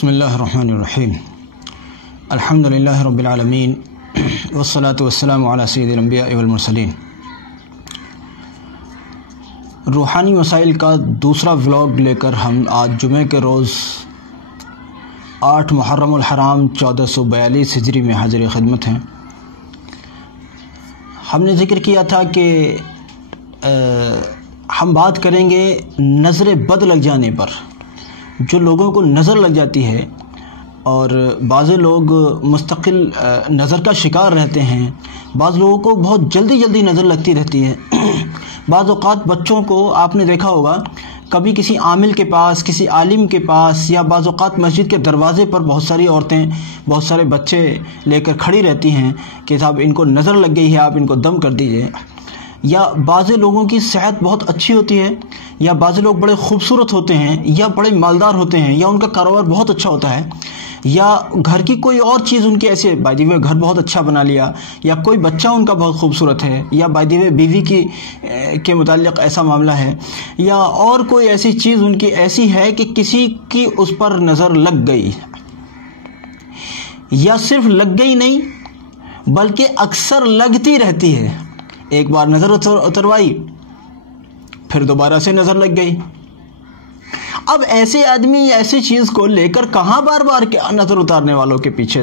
بسم اللہ الرحمن الرحیم الحمدللہ رب العالمین والصلاة والسلام علی سید الانبیاء والمرسلین۔ روحانی مسائل کا دوسرا ولاگ لے کر ہم آج جمعہ کے روز 8 محرم الحرام 1442 ہجری میں حاضر خدمت ہیں۔ ہم نے ذکر کیا تھا کہ ہم بات کریں گے نظر بد لگ جانے پر، جو لوگوں کو نظر لگ جاتی ہے اور بعض لوگ مستقل نظر کا شکار رہتے ہیں، بعض لوگوں کو بہت جلدی نظر لگتی رہتی ہے۔ بعض اوقات بچوں کو آپ نے دیکھا ہوگا کبھی کسی عامل کے پاس، کسی عالم کے پاس، یا بعض اوقات مسجد کے دروازے پر بہت ساری عورتیں، بہت سارے بچے لے کر کھڑی رہتی ہیں کہ صاحب ان کو نظر لگ گئی ہے، آپ ان کو دم کر دیجئے۔ یا بعض لوگوں کی صحت بہت اچھی ہوتی ہے، یا بعض لوگ بڑے خوبصورت ہوتے ہیں، یا بڑے مالدار ہوتے ہیں، یا ان کا کاروبار بہت اچھا ہوتا ہے، یا گھر کی کوئی اور چیز ان کی ایسے بائی دی وے گھر بہت اچھا بنا لیا، یا کوئی بچہ ان کا بہت خوبصورت ہے، یا بائی دی وے بیوی کے متعلق ایسا معاملہ ہے، یا اور کوئی ایسی چیز ان کی ایسی ہے کہ کسی کی اس پر نظر لگ گئی، یا صرف لگ گئی نہیں بلکہ اکثر لگتی رہتی ہے۔ ایک بار نظر اتروائی پھر دوبارہ سے نظر لگ گئی۔ اب ایسے آدمی ایسی چیز کو لے کر کہاں بار بار نظر اتارنے والوں کے پیچھے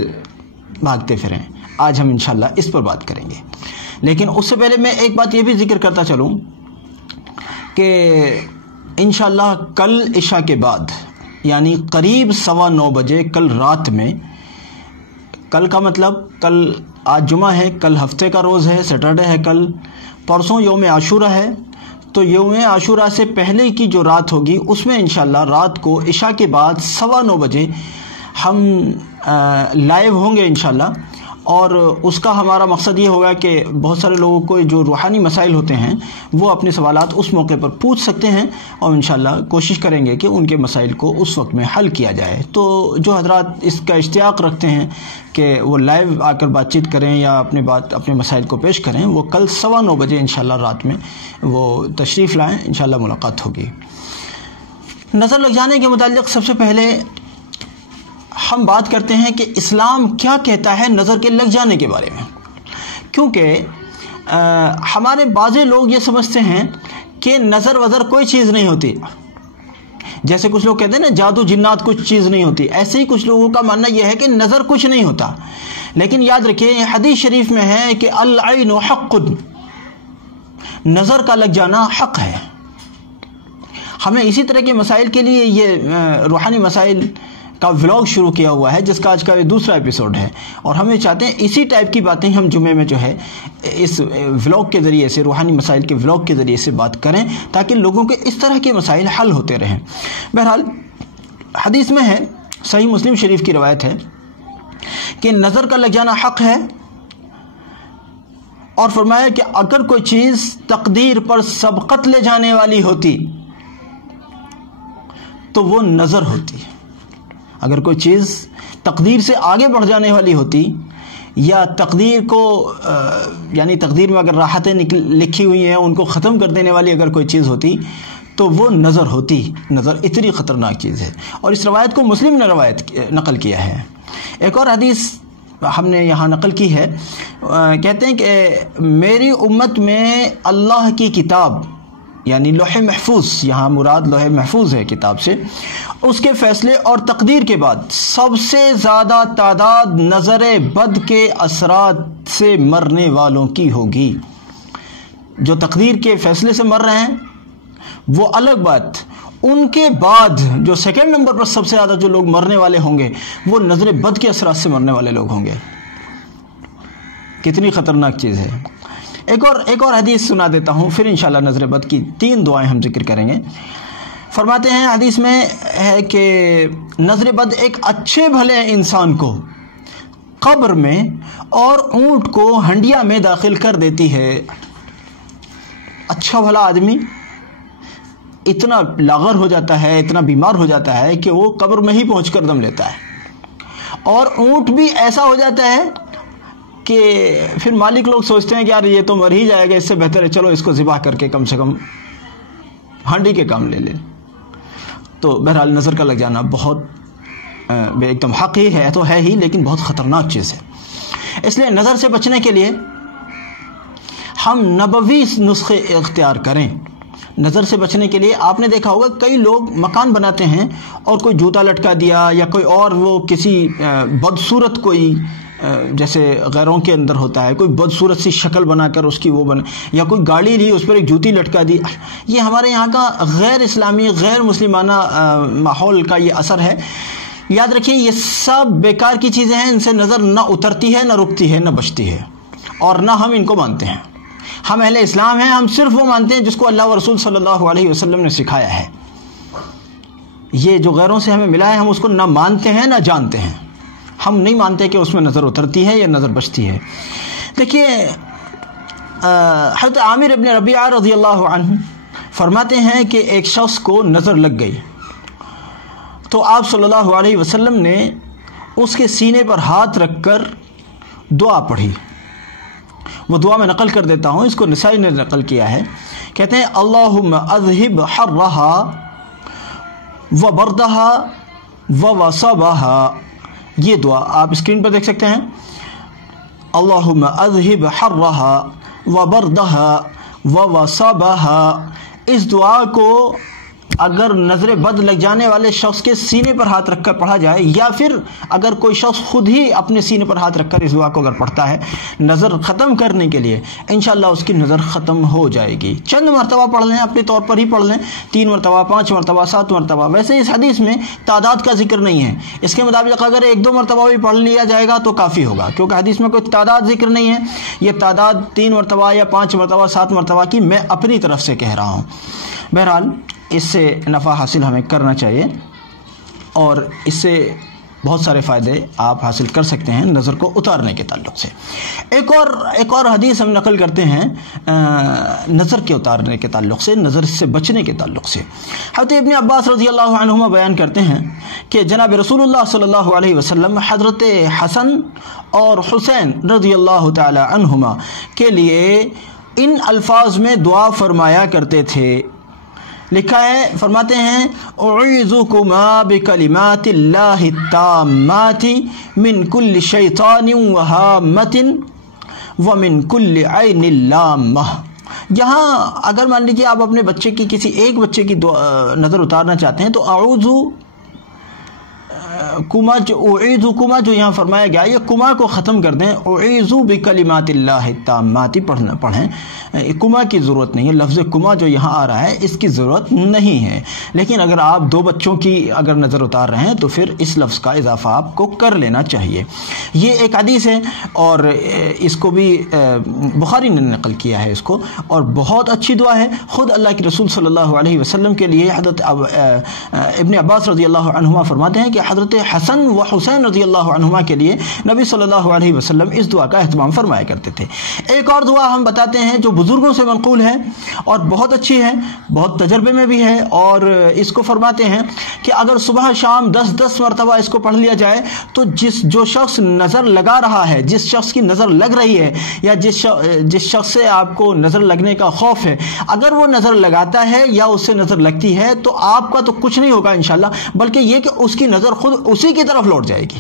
بھاگتے پھریں؟ آج ہم انشاءاللہ اس پر بات کریں گے، لیکن اس سے پہلے میں ایک بات یہ بھی ذکر کرتا چلوں کہ انشاءاللہ کل عشاء کے بعد، یعنی قریب 9:15 بجے کل رات میں، کل کا مطلب کل آج جمعہ ہے، کل ہفتے کا روز ہے، سیٹرڈے ہے، کل پرسوں یوم عاشورہ ہے، تو یوم عاشورہ سے پہلے کی جو رات ہوگی اس میں انشاءاللہ رات کو عشاء کے بعد 9:15 بجے ہم لائیو ہوں گے انشاءاللہ، اور اس کا ہمارا مقصد یہ ہوگا کہ بہت سارے لوگوں کو جو روحانی مسائل ہوتے ہیں وہ اپنے سوالات اس موقع پر پوچھ سکتے ہیں، اور انشاءاللہ کوشش کریں گے کہ ان کے مسائل کو اس وقت میں حل کیا جائے۔ تو جو حضرات اس کا اشتیاق رکھتے ہیں کہ وہ لائیو آ کر بات چیت کریں یا اپنے مسائل کو پیش کریں، وہ کل 9:15 بجے انشاءاللہ رات میں وہ تشریف لائیں، انشاءاللہ ملاقات ہوگی۔ نظر لگ جانے کے متعلق سب سے پہلے ہم بات کرتے ہیں کہ اسلام کیا کہتا ہے نظر کے لگ جانے کے بارے میں، کیونکہ ہمارے بعض لوگ یہ سمجھتے ہیں کہ نظر وظر کوئی چیز نہیں ہوتی، جیسے کچھ لوگ کہتے ہیں نا جادو جنات کچھ چیز نہیں ہوتی، ایسے ہی کچھ لوگوں کا ماننا یہ ہے کہ نظر کچھ نہیں ہوتا۔ لیکن یاد رکھیے حدیث شریف میں ہے کہ العین حق، نظر کا لگ جانا حق ہے۔ ہم نے اسی طرح کے مسائل کے لیے یہ روحانی مسائل کا ولاگ شروع کیا ہوا ہے، جس کا آج کا دوسرا ایپیسوڈ ہے، اور ہم یہ چاہتے ہیں اسی ٹائپ کی باتیں ہم جمعے میں جو ہے اس ولاگ کے ذریعے سے، روحانی مسائل کے ولاگ کے ذریعے سے بات کریں، تاکہ لوگوں کے اس طرح کے مسائل حل ہوتے رہیں۔ بہرحال حدیث میں ہے، صحیح مسلم شریف کی روایت ہے کہ نظر کا لگ جانا حق ہے، اور فرمایا کہ اگر کوئی چیز تقدیر پر سبقت لے جانے والی ہوتی تو وہ نظر ہوتی۔ اگر کوئی چیز تقدیر سے آگے بڑھ جانے والی ہوتی، یا تقدیر کو یعنی تقدیر میں اگر راحتیں لکھی ہوئی ہیں ان کو ختم کر دینے والی اگر کوئی چیز ہوتی تو وہ نظر ہوتی۔ نظر اتنی خطرناک چیز ہے، اور اس روایت کو مسلم نے نقل کیا ہے۔ ایک اور حدیث ہم نے یہاں نقل کی ہے، کہتے ہیں کہ میری امت میں اللہ کی کتاب، یعنی لوح محفوظ، یہاں مراد لوح محفوظ ہے کتاب سے، اس کے فیصلے اور تقدیر کے بعد سب سے زیادہ تعداد نظر بد کے اثرات سے مرنے والوں کی ہوگی۔ جو تقدیر کے فیصلے سے مر رہے ہیں وہ الگ بات، ان کے بعد جو سیکنڈ نمبر پر سب سے زیادہ جو لوگ مرنے والے ہوں گے وہ نظر بد کے اثرات سے مرنے والے لوگ ہوں گے۔ کتنی خطرناک چیز ہے۔ ایک اور حدیث سنا دیتا ہوں، پھر انشاءاللہ نظر بد کی 3 دعائیں ہم ذکر کریں گے۔ فرماتے ہیں حدیث میں ہے کہ نظر بد ایک اچھے بھلے انسان کو قبر میں اور اونٹ کو ہنڈیا میں داخل کر دیتی ہے۔ اچھا بھلا آدمی اتنا لاغر ہو جاتا ہے، اتنا بیمار ہو جاتا ہے کہ وہ قبر میں ہی پہنچ کر دم لیتا ہے، اور اونٹ بھی ایسا ہو جاتا ہے کہ پھر مالک لوگ سوچتے ہیں کہ یار یہ تو مر ہی جائے گا، اس سے بہتر ہے چلو اس کو ذبح کر کے کم سے کم ہانڈی کے کام لے لیں۔ تو بہرحال نظر کا لگ جانا بہت ایک دم حق ہی ہے تو ہے ہی، لیکن بہت خطرناک چیز ہے۔ اس لیے نظر سے بچنے کے لیے ہم نبوی نسخے اختیار کریں۔ نظر سے بچنے کے لیے آپ نے دیکھا ہوگا کئی لوگ مکان بناتے ہیں اور کوئی جوتا لٹکا دیا یا کوئی اور وہ کسی بدصورت کوئی جیسے غیروں کے اندر ہوتا ہے کوئی بدصورت سی شکل بنا کر اس کی وہ بنا، یا کوئی گاڑی لی اس پر ایک جوتی لٹکا دی، یہ ہمارے یہاں کا غیر اسلامی غیر مسلمانہ ماحول کا یہ اثر ہے۔ یاد رکھیے یہ سب بیکار کی چیزیں ہیں، ان سے نظر نہ اترتی ہے، نہ رکتی ہے، نہ بچتی ہے، اور نہ ہم ان کو مانتے ہیں۔ ہم اہل اسلام ہیں، ہم صرف وہ مانتے ہیں جس کو اللہ و رسول صلی اللہ علیہ وسلم نے سکھایا ہے۔ یہ جو غیروں سے ہمیں ملا ہے ہم اس کو نہ مانتے ہیں نہ جانتے ہیں، ہم نہیں مانتے کہ اس میں نظر اترتی ہے یا نظر بچتی ہے۔ دیکھیے حضرت عامر ابن ربیعہ رضی اللہ عنہ فرماتے ہیں کہ ایک شخص کو نظر لگ گئی تو آپ صلی اللہ علیہ وسلم نے اس کے سینے پر ہاتھ رکھ کر دعا پڑھی۔ وہ دعا میں نقل کر دیتا ہوں، اس کو نسائی نے نقل کیا ہے۔ کہتے ہیں اللہم اذہب حرہا وبردہا ووصبہا، یہ دعا آپ اسکرین پر دیکھ سکتے ہیں۔ اللہم اذہب حرہا وبردہا ووصبہا، اس دعا کو اگر نظر بد لگ جانے والے شخص کے سینے پر ہاتھ رکھ کر پڑھا جائے، یا پھر اگر کوئی شخص خود ہی اپنے سینے پر ہاتھ رکھ کر اس دعا کو اگر پڑھتا ہے نظر ختم کرنے کے لیے، انشاءاللہ اس کی نظر ختم ہو جائے گی۔ چند مرتبہ پڑھ لیں، اپنے طور پر ہی پڑھ لیں، 3 مرتبہ 5 مرتبہ 7 مرتبہ، ویسے اس حدیث میں تعداد کا ذکر نہیں ہے، اس کے مطابق اگر 1-2 مرتبہ بھی پڑھ لیا جائے گا تو کافی ہوگا، کیونکہ حدیث میں کوئی تعداد ذکر نہیں ہے۔ یہ تعداد 3 مرتبہ یا 5 مرتبہ 7 مرتبہ کی میں اپنی طرف سے کہہ رہا ہوں۔ بہرحال اس سے نفع حاصل ہمیں کرنا چاہیے، اور اس سے بہت سارے فائدے آپ حاصل کر سکتے ہیں نظر کو اتارنے کے تعلق سے۔ ایک اور حدیث ہم نقل کرتے ہیں نظر کے اتارنے کے تعلق سے، نظر سے بچنے کے تعلق سے۔ حضرت ابن عباس رضی اللہ عنہما بیان کرتے ہیں کہ جناب رسول اللہ صلی اللہ علیہ وسلم حضرت حسن اور حسین رضی اللہ تعالی عنہما کے لیے ان الفاظ میں دعا فرمایا کرتے تھے۔ لکھا ہے، فرماتے ہیں اعوذکما بکلمات اللہ التامات من کل شیطان وہامۃ ومن کل عین لامہ۔ یہاں اگر مان لیجیے آپ اپنے بچے کی کسی ایک بچے کی نظر اتارنا چاہتے ہیں تو اعوذکما جو یہاں فرمایا گیا، یہ کما کو ختم کر دیں، اعوذ بکلمات اللہ التامات پڑھیں۔ کما کی ضرورت نہیں ہے، لفظ کما جو یہاں آ رہا ہے اس کی ضرورت نہیں ہے، لیکن اگر آپ 2 بچوں کی اگر نظر اتار رہے ہیں تو پھر اس لفظ کا اضافہ آپ کو کر لینا چاہیے۔ یہ ایک حدیث ہے اور اس کو بھی بخاری نے نقل کیا ہے اس کو، اور بہت اچھی دعا ہے۔ خود اللہ کے رسول صلی اللہ علیہ وسلم کے لیے حضرت ابن عباس رضی اللہ عنہما فرماتے ہیں کہ حضرت حسن و حسین رضی اللہ عنہما کے لیے نبی صلی اللہ علیہ وسلم اس دعا کا اہتمام فرمایا کرتے تھے۔ ایک اور دعا ہم بتاتے ہیں جو بزرگوں سے منقول ہے اور بہت اچھی ہے، بہت تجربے میں بھی ہے، اور اس کو فرماتے ہیں کہ اگر صبح شام 10 مرتبہ اس کو پڑھ لیا جائے تو جو شخص نظر لگا رہا ہے، جس شخص کی نظر لگ رہی ہے، یا جس شخص سے آپ کو نظر لگنے کا خوف ہے، اگر وہ نظر لگاتا ہے یا اس سے نظر لگتی ہے تو آپ کا تو کچھ نہیں ہوگا انشاءاللہ، بلکہ یہ کہ اس کی نظر خود اسی کی طرف لوٹ جائے گی،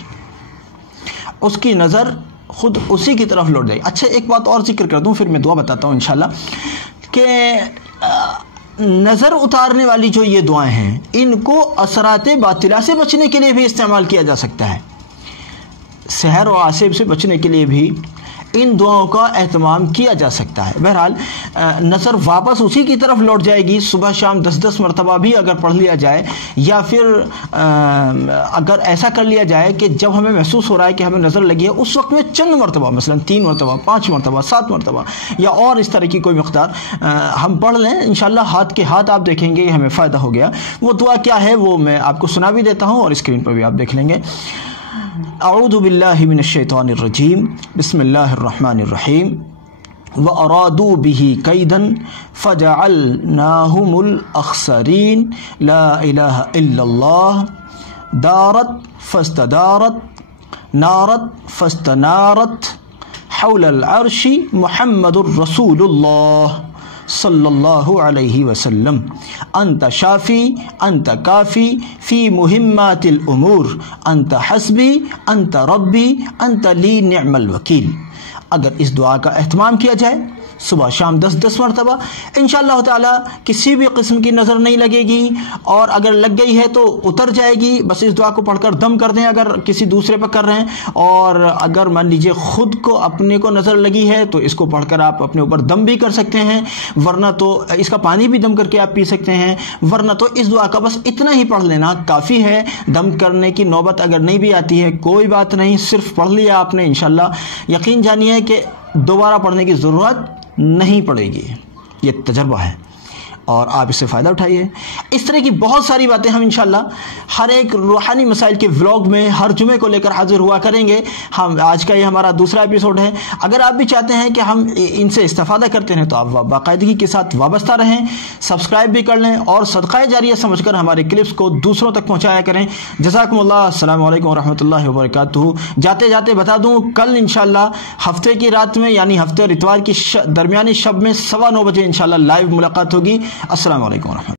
اس کی نظر خود اسی کی طرف لوٹ جائے گی۔ اچھا ایک بات اور ذکر کر دوں پھر میں دعا بتاتا ہوں انشاءاللہ، کہ نظر اتارنے والی جو یہ دعائیں ہیں ان کو اثرات باطلہ سے بچنے کے لیے بھی استعمال کیا جا سکتا ہے، سحر و عاصب سے بچنے کے لیے بھی ان دعاؤں کا اہتمام کیا جا سکتا ہے۔ بہرحال نظر واپس اسی کی طرف لوٹ جائے گی، صبح شام 10 مرتبہ بھی اگر پڑھ لیا جائے، یا پھر اگر ایسا کر لیا جائے کہ جب ہمیں محسوس ہو رہا ہے کہ ہمیں نظر لگی ہے اس وقت میں چند مرتبہ، مثلا 3 مرتبہ 5 مرتبہ 7 مرتبہ یا اور اس طرح کی کوئی مقدار ہم پڑھ لیں، انشاءاللہ ہاتھ کے ہاتھ آپ دیکھیں گے ہمیں فائدہ ہو گیا۔ وہ دعا کیا ہے وہ میں آپ کو سنا بھی دیتا ہوں اور اسکرین پر بھی آپ دیکھ لیں گے۔ اعوذ باللہ من الشیطان الرجیم، بسم اللہ الرحمن الرحیم۔ وَأَرَادُوا بِهِ كَيْدًا فَجَعَلْنَاهُمُ الْأَخْسَرِينَ لا إله إلا الله دارت فاستدارت نارت فاستنارت حول العرش محمد الرسول اللہ صلی اللہ علیہ وسلم انت شافی انت کافی فی مہمات الامور انت حسبی انت ربی انت لی نعم الوکیل۔ اگر اس دعا کا اہتمام کیا جائے صبح شام 10 مرتبہ، انشاءاللہ تعالی کسی بھی قسم کی نظر نہیں لگے گی، اور اگر لگ گئی ہے تو اتر جائے گی۔ بس اس دعا کو پڑھ کر دم کر دیں اگر کسی دوسرے پہ کر رہے ہیں، اور اگر مان لیجیے خود کو اپنے کو نظر لگی ہے تو اس کو پڑھ کر آپ اپنے اوپر دم بھی کر سکتے ہیں، ورنہ تو اس کا پانی بھی دم کر کے آپ پی سکتے ہیں، ورنہ تو اس دعا کا بس اتنا ہی پڑھ لینا کافی ہے۔ دم کرنے کی نوبت اگر نہیں بھی آتی ہے کوئی بات نہیں، صرف پڑھ لیا آپ نے، انشاءاللہ یقین جانیے کہ دوبارہ پڑھنے کی ضرورت نہیں پڑے گی، یہ تجربہ ہے، اور آپ اس سے فائدہ اٹھائیے۔ اس طرح کی بہت ساری باتیں ہم انشاءاللہ ہر ایک روحانی مسائل کے ولاگ میں ہر جمعے کو لے کر حاضر ہوا کریں گے۔ ہم آج کا یہ ہمارا دوسرا ایپیسوڈ ہے۔ اگر آپ بھی چاہتے ہیں کہ ہم ان سے استفادہ کرتے ہیں تو آپ باقاعدگی کے ساتھ وابستہ رہیں، سبسکرائب بھی کر لیں، اور صدقہ جاریہ سمجھ کر ہمارے کلپس کو دوسروں تک پہنچایا کریں۔ جزاکم اللہ۔ السلام علیکم ورحمۃ اللہ وبرکاتہ۔ جاتے جاتے بتا دوں، کل انشاءاللہ ہفتے کی رات میں یعنی ہفتے اور اتوار کی درمیانی شب میں 9:15 بجے انشاءاللہ لائیو ملاقات ہوگی۔ السلام علیکم ورحمۃ اللہ۔